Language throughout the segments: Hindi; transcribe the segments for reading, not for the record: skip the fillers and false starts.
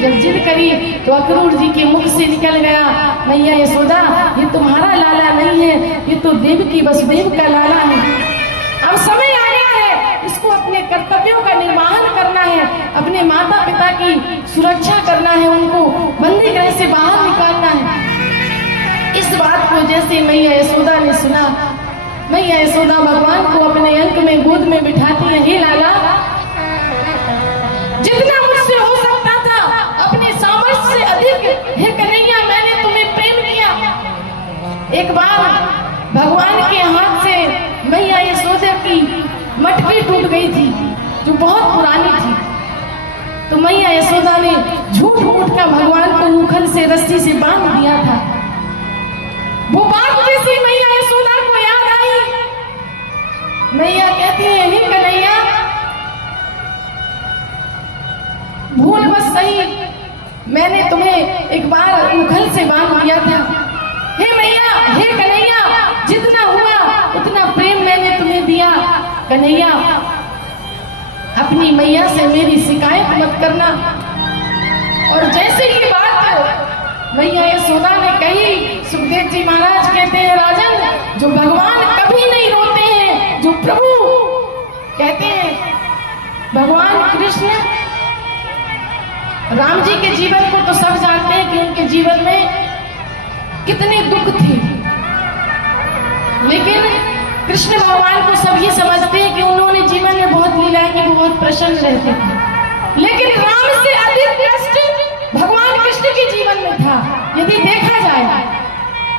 जब जिद करी तो अक्रूर जी के मुख से निकल गया, मैया यशोदा ये तुम्हारा लाला नहीं है, ये तो देवकी वसुदेव का लाला है। अब समय आ गया है, इसको अपने कर्तव्यों का निर्वहन करना है, अपने माता पिता की सुरक्षा करना है, उनको बंदी गृह से बाहर निकालना है। इस बात को जैसे मैया यशोदा ने सुना, मैया यशोदा भगवान को अपने अंक में गोद में बिठाती है। हे लाला, जितना मुझसे हो सकता था अपने सामर्थ्य से अधिक, हे कन्हैया मैंने तुम्हें प्रेम किया। एक बार भगवान के हाथ से मैया यशोदा की मटकी टूट गई थी जो बहुत पुरानी थी, तो मैया यशोदा ने झूठ मूठ का भगवान को उखल से रस्सी से बांध दिया था। वो बात जैसी मैया यशोदा को याद आई, मैया कहती है हे कन्हैया भूल बस सही मैंने तुम्हें एक बार उखल से बांध दिया था। हे मैया, हे कन्हैया, जितना हुआ उतना प्रेम मैंने तुम्हें दिया। कन्हैया अपनी मैया से मेरी शिकायत मत करना। और जैसे ये बात मैया यशोदा ने कही, सुखदेव जी महाराज कहते हैं राजन, जो भगवान कभी नहीं रोते हैं, जो प्रभु कहते हैं भगवान कृष्ण राम जी के जीवन को तो सब जानते हैं कि उनके जीवन में कितने दुख थे, लेकिन कृष्ण भगवान को सब ये समझते हैं कि उन्होंने जीवन में बहुत लीलाएं की, बहुत प्रसन्न रहते थे। लेकिन राम से अधिक कष्ट भगवान कृष्ण के जीवन में था। यदि देखा जाए,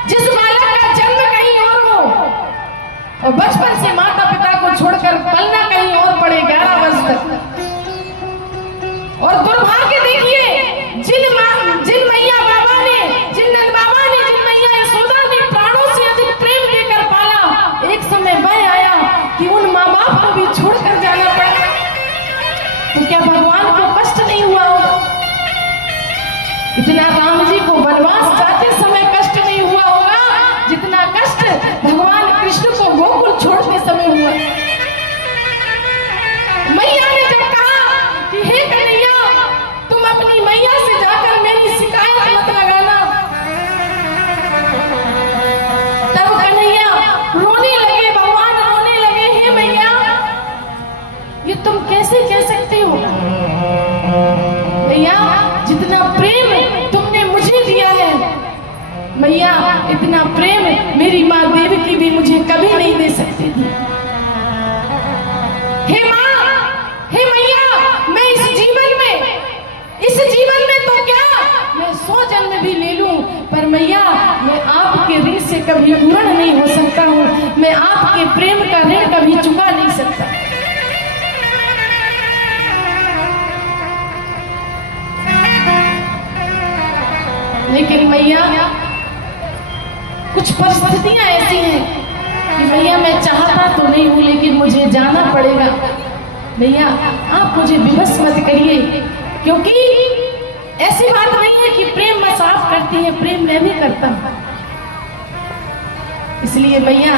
जिस बालक का जन्म कहीं और हो और बचपन से माता पिता को छोड़कर पलना कहीं और पड़े 11 वर्ष तक, और दुर्भाग्य देखिए जिन मैया बाबा ने, जिन नंद बाबा ने, जिन मैया यशोदा ने प्राणों से अधिक प्रेम देकर पाला, एक समय वह आया कि उन माँ बाप को भी छोड़कर जाना पड़ा, तो क्या भगवान को कष्ट नहीं हुआ होगा? इतना राम जी को वनवास जाते समय कष्ट नहीं हुआ होगा जितना कष्ट भगवान कृष्ण को गोकुल छोड़ते समय हुआ। मैया ने जब कहा कि हे कन्हैया तुम अपनी मैया से जाकर मेरी शिकायत मत लगाना, तब कन्हैया रोने लगे, भगवान रोने लगे, हे मैया ये तुम कैसे कह सकते हो? मैया जितना प्रेम तुमने मुझे दिया है, मैया इतना प्रेम मेरी माँ देवकी भी मुझे कभी नहीं दे सकती थी। हे माँ, हे मैया, मैं इस जीवन में तो क्या मैं 100 जन्म भी ले लूं, पर मैया मैं आपके ऋण से कभी पूर्ण नहीं हो सकता हूँ, मैं आपके प्रेम का ऋण कभी चुका नहीं सकता। लेकिन मैया कुछ परिस्थितियां ऐसी हैं कि मैया मैं चाहता तो नहीं हूं लेकिन मुझे जाना पड़ेगा। मैया आप मुझे विवश मत करिए, क्योंकि ऐसी बात नहीं है कि प्रेम मैं साफ करती है, प्रेम मैं भी करता हूं। इसलिए मैया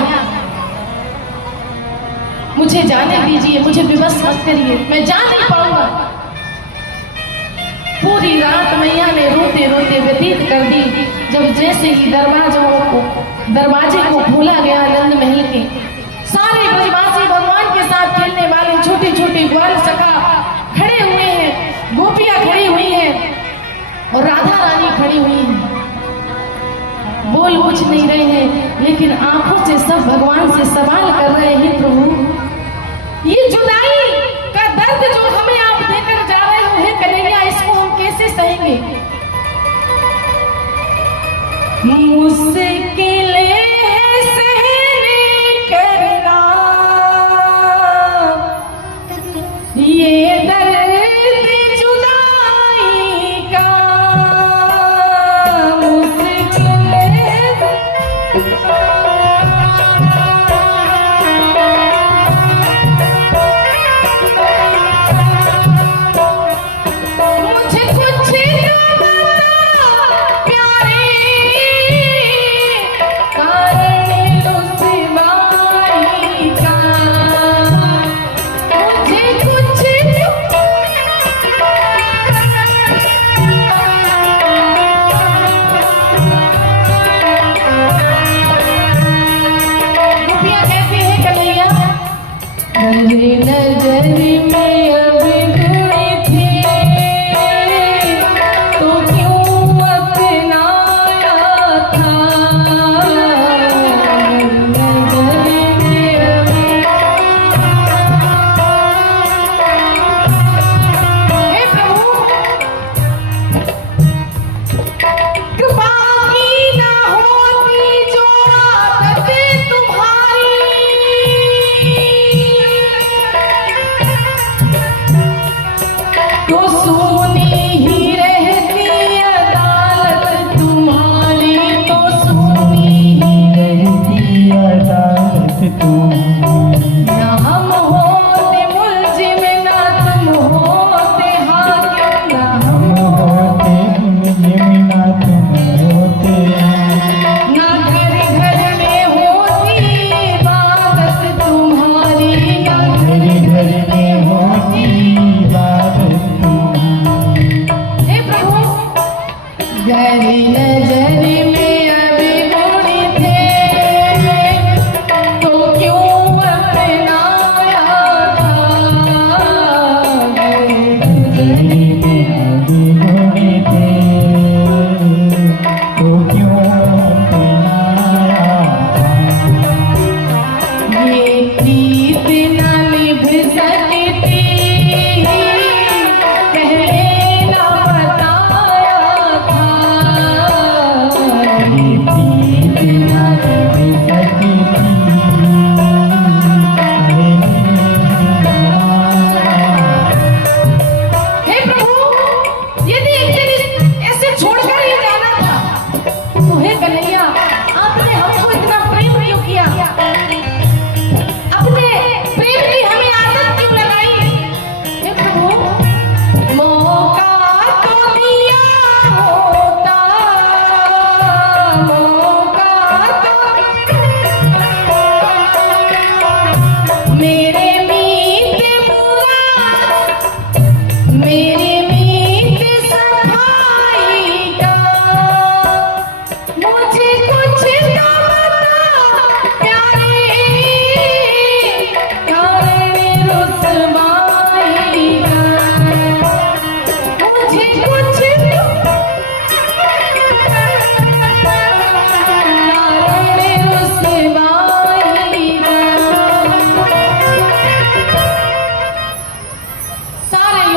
मुझे जाने दीजिए, मुझे विवश मत करिए, मैं जा नहीं पाऊंगा। पूरी रात मैया ने रोते रोते व्यतीत कर दी। जब जैसे ही दरवाजे को खोला गया नंद महल के, सारे ब्रजवासी भगवान के साथ खेलने वाले छोटे छोटे ग्वाल सखा खड़े हुए हैं, गोपियां खड़ी हुई हैं और राधा रानी खड़ी हुई हैं। बोल कुछ नहीं रहे हैं, लेकिन आंखों से सब भगवान से सवाल कर रहे हैं, प्रभु ये जुदाई का दर्द जो हमें आप देकर जा रहे हो, हे कन्हैया इसको हम कैसे सहेंगे? मुश्किलें हैं सहने करना ये दर्द जुदाई का,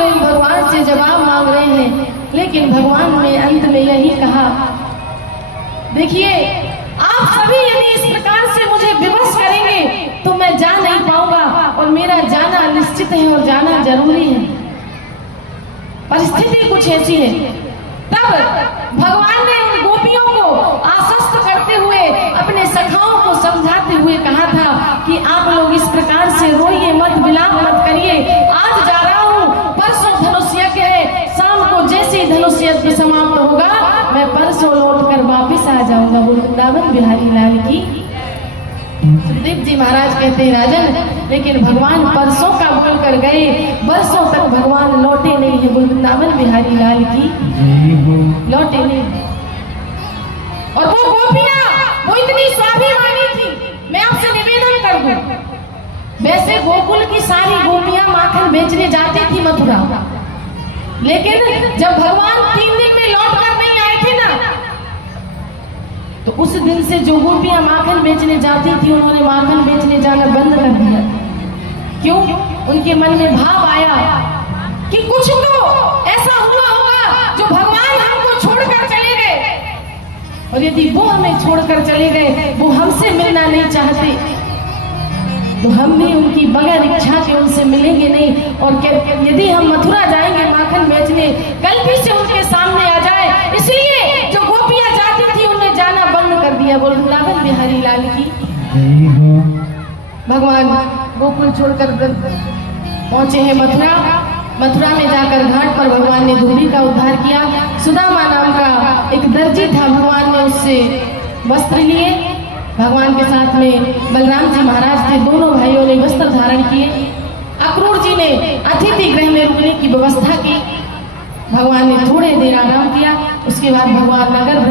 गोविंद भगवान से जवाब मांग रहे हैं, लेकिन भगवान ने अंत में यही कहा, देखिए आप सभी यदि इस प्रकार से मुझे विवश करेंगे तो मैं जा नहीं पाऊंगा और मेरा जाना निश्चित है और जाना जरूरी है। परिस्थिति कुछ ऐसी है। तब भगवान ने उन गोपियों को आश्वस्त करते हुए अपने सखाओं को समझाते हुए कहा था कि आप लोग इस प्रकार से रोइए मत, विलाप मत करिए। आज जा रहा हूँ, परसों धनुष यज्ञ है, शाम को जैसे ही धनुष यज्ञ समाप्त होगा मैं परसों लौट कर वापिस आ जाऊंगा। वृंदावन बिहारी लाल की। सुखदेव जी महाराज कहते हैं, राजन लेकिन भगवान परसों का बोल कर गए, बरसों तक भगवान लौटे नहीं है। वृंदावन बिहारी लाल की लौटे नहीं। और वो गोपियां वो इतनी स्वाभिमानी थी, मैं आपसे निवेदन कर दूं, वैसे गोकुल की सारी गोपियां माखन बेचने जाती थी मथुरा, लेकिन जब भगवान 3 दिन में लौट कर नहीं आए थे ना, तो उस दिन से जो गोपियां माखन बेचने जाती थी उन्होंने माखन बेचने जाना बंद कर दिया। क्यों? उनके मन में भाव आया कि कुछ तो ऐसा हुआ होगा जो भगवान हमको छोड़कर चले गए, और यदि वो हमें छोड़कर चले गए, वो हमसे मिलना नहीं चाहते, तो हम भी उनकी बगैर इच्छा के उनसे मिलेंगे नहीं। और यदि हम मथुरा जाएंगे माखन बेचने, कल फिर से उनके सामने आ जाए, इसलिए जो गोपियां जाती थी उन्हें जाना बंद कर दिया। वृंदावन बिहारी लाल की। भगवान गोकुल छोड़कर पहुंचे हैं मथुरा। मथुरा में जाकर घाट पर भगवान ने धोबी का उद्धार किया। सुदामा नाम का एक दर्जी था, भगवान ने उससे वस्त्र लिए। भगवान के साथ में बलराम जी महाराज थे, दोनों भाइयों ने वस्त्र धारण किए। अक्रूर जी ने अतिथि गृह में रुकने की व्यवस्था की। भगवान ने थोड़े देर आराम किया, उसके बाद भगवान नगर